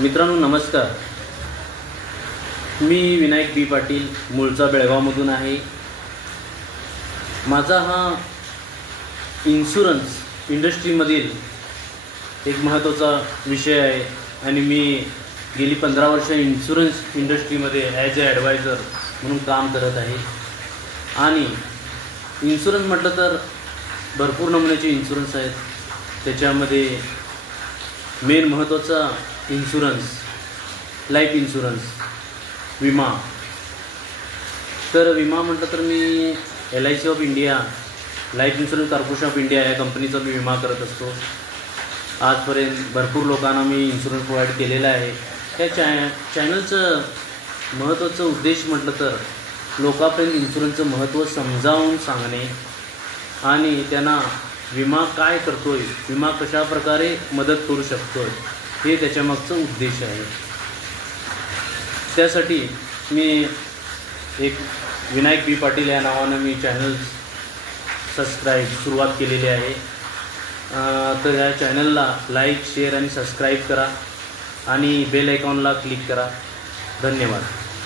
मित्रांनो नमस्कार. मी विनायक बी पाटील मूळचा बेळगावमधून आहे. माझा हा इन्शुरन्स इंडस्ट्रीमधील एक महत्त्वाचा विषय आहे आणि मी गेली 15 वर्ष इन्शुरन्स इंडस्ट्रीमध्ये ॲज अ ॲडवायझर म्हणून काम करत आहे. आणि इन्शुरन्स म्हटलं तर भरपूर नमुन्याचे इन्शुरन्स आहेत. त्याच्यामध्ये मेन महत्त्वाचा इन्शुरन्स लाईफ इन्शुरन्स विमा. तर विमा म्हटलं तर मी LIC of India life insurance corporation of India या कंपनीचा मी विमा करत असतो. आजपर्यंत भरपूर लोकांना मी इन्शुरन्स प्रोव्हाइड केलेला आहे. त्या चॅनलचं महत्त्वाचं उद्देश म्हटलं तर लोकांपर्यंत इन्शुरन्सचं महत्त्व समजावून सांगणे आणि त्यांना विमा काय करतो आहे, विमा कशा प्रकारे मदत करू शकतो आहे, हे त्याच्यामागचं उद्देश आहे. त्यासाठी मी एक विनायक बी पाटील या नावानं मी चॅनल सुरुवात केलेली आहे. तर या चॅनलला लाईक, शेअर आणि सबस्क्राईब करा आणि बेल आयकॉनला क्लिक करा. धन्यवाद.